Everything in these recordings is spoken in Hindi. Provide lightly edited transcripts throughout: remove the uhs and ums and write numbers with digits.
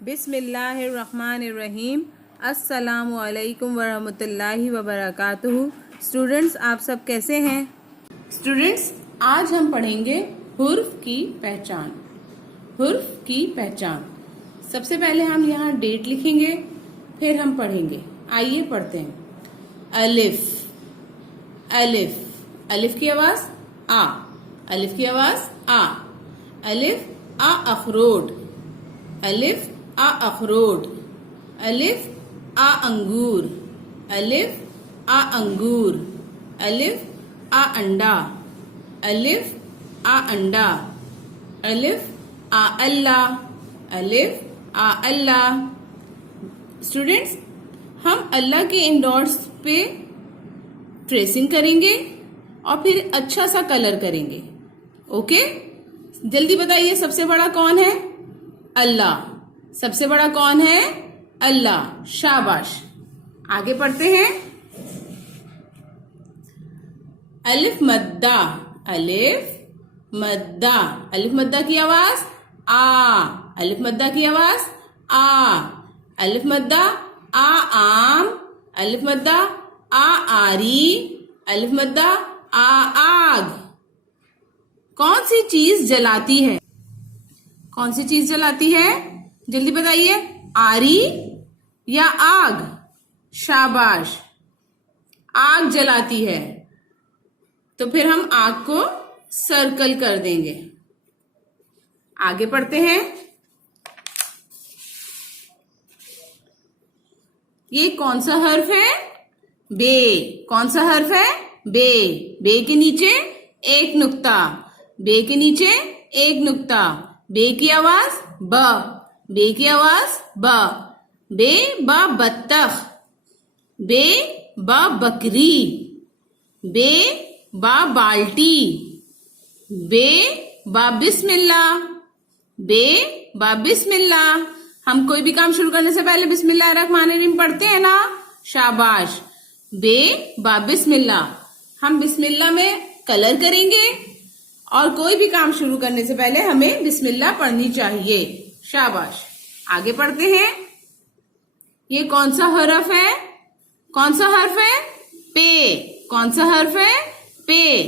बिस्मिल्लाहिर्रहमानिर्रहीम। अस्सलामुअलैकुम वरहमतुल्लाहि वबरकातुहू। स्टूडेंट्स, आप सब कैसे हैं? स्टूडेंट्स, आज हम पढ़ेंगे हुर्फ की पहचान। हुर्फ की पहचान। सबसे पहले हम यहाँ डेट लिखेंगे, फिर हम पढ़ेंगे। आइए पढ़ते हैं। अलिफ। अलिफ। अलिफ की आवाज आ। अलिफ की आवाज आ। अलिफ आ अखरोट। अलिफ आ अखरोट। अलिफ आ अंगूर। अलिफ आ अंगूर। अलिफ आ अंडा। अलिफ आ अंडा। अलिफ आ अल्लाह। अलिफ आ अल्लाह। स्टूडेंट्स, हम अल्लाह के इन डॉट्स पे ट्रेसिंग करेंगे और फिर अच्छा सा कलर करेंगे। ओके, जल्दी बताइए, सबसे बड़ा कौन है? अल्लाह। सबसे बड़ा कौन है? अल्लाह। शाबाश। आगे पढ़ते हैं। अलिफ मद्दा। अलिफ मद्दा। अलिफ मद्दा की आवाज आ। अलिफ मद्दा की आवाज आ। अलिफ मद्दा आ आम। अलिफ मद्दा आ आरी। अलिफ मद्दा आ आग। कौन सी चीज जलाती है? कौन सी चीज जलाती है? जल्दी बताइए। आरी या आग? शाबाश, आग जलाती है। तो फिर हम आग को सर्कल कर देंगे। आगे पढ़ते हैं। ये कौन सा हर्फ है? बे। कौन सा हर्फ है? बे। बे के नीचे एक नुक्ता। बे के नीचे एक नुक्ता। बे की आवाज ब। बे की आवाज ब। बे बा बत्तख। बे बा बकरी। बे बा बाल्टी। बे बा बिस्मिल्लाह। बे बा बिस्मिल्लाह। हम कोई भी काम शुरू करने से पहले बिस्मिल्लाहिर्रहमानिर्रहीम पढ़ते हैं ना? शाबाश। बे बा बिस्मिल्लाह। हम बिस्मिल्लाह में कलर करेंगे और कोई भी काम शुरू करने से पहले हमें बिस्मिल्लाह पढ़नी चाहिए। शाबाश। आगे पढ़ते हैं। ये कौन सा हर्फ है? कौन सा हर्फ है? पे। कौन सा हर्फ है? पे।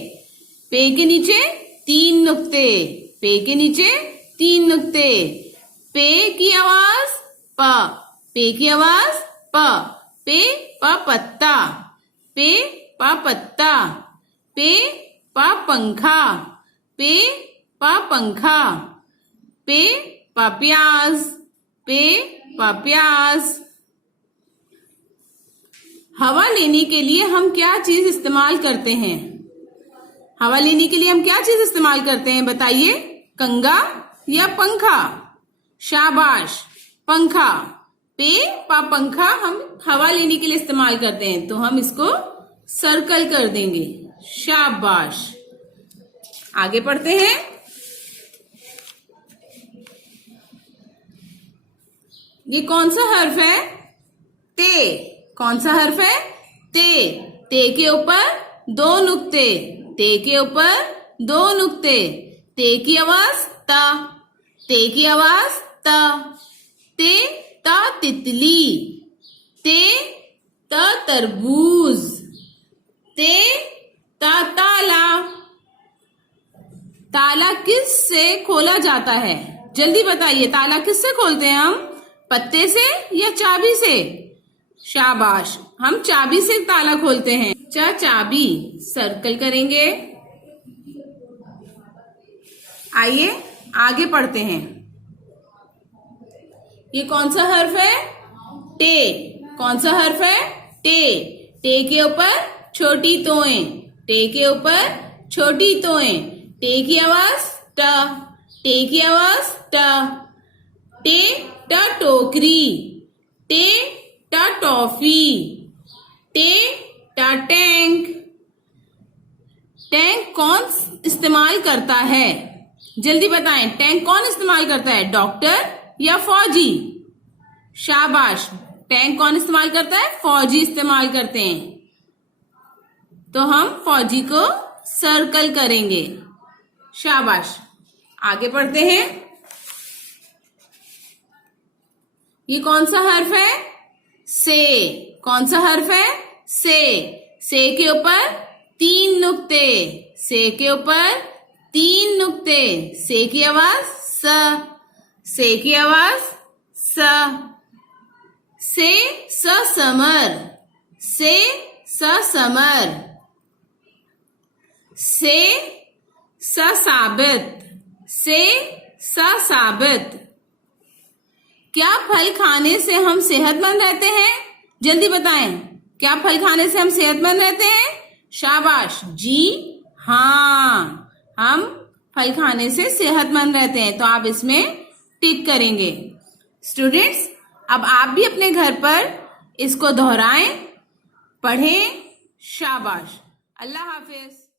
पे के नीचे तीन नुक्ते। पे के नीचे तीन नुक्ते। पे की आवाज प। पे की आवाज प। पे प पत्ता। पे प पत्ता। पे प पंखा। पे प पंखा। पे प प्याज। पे प प्याज। हवा लेने के लिए हम क्या चीज इस्तेमाल करते हैं? हवा लेने के लिए हम क्या चीज इस्तेमाल करते हैं? बताइए। कंगा या पंखा? शाबाश, पंखा। पे पा पंखा हम हवा लेने के लिए इस्तेमाल करते हैं, तो हम इसको सर्कल कर देंगे। शाबाश। आगे पढ़ते हैं। ये कौन सा हर्फ है? ते। कौन सा हर्फ है? ते। ते के ऊपर दो नुक्ते। ते के ऊपर दो नुक्ते। ते की आवाज ता। ते की आवाज ता। ते ता तितली। ते ता तरबूज। ते ता ताला। ताला किस से खोला जाता है? जल्दी बताइए, ताला किससे खोलते हैं हम? पत्ते से या चाबी से? शाबाश, हम चाबी से ताला खोलते हैं। चाबी। सर्कल करेंगे। आइए आगे पढ़ते हैं। ये कौन सा हर्फ है? टे। कौन सा हर्फ है? टे। टे के ऊपर छोटी तोएं। टे के ऊपर छोटी तोएं। टे की आवाज ट। टे की आवाज ट। टे ट टोकरी। टे ट टॉफी। टे ट टैंक। टैंक कौन इस्तेमाल करता है? जल्दी बताएं, टैंक कौन इस्तेमाल करता है? डॉक्टर या फौजी? शाबाश, टैंक कौन इस्तेमाल करता है? फौजी इस्तेमाल करते हैं। तो हम फौजी को सर्कल करेंगे। शाबाश। आगे पढ़ते हैं। ये कौन सा हर्फ है? से। कौन सा हर्फ है? से। से के ऊपर 3 नुक्ते। से के ऊपर 3 नुक्ते। से की आवाज स। से की आवाज स। से समर। से समर। से साबित। से साबित। क्या फल खाने से हम सेहतमंद रहते हैं? जल्दी बताएं, क्या फल खाने से हम सेहतमंद रहते हैं? शाबाश, जी हाँ, हम फल खाने से सेहतमंद रहते हैं। तो आप इसमें टिक करेंगे। स्टूडेंट्स, अब आप भी अपने घर पर इसको दोहराएं, पढ़ें। शाबाश। अल्लाह हाफिज।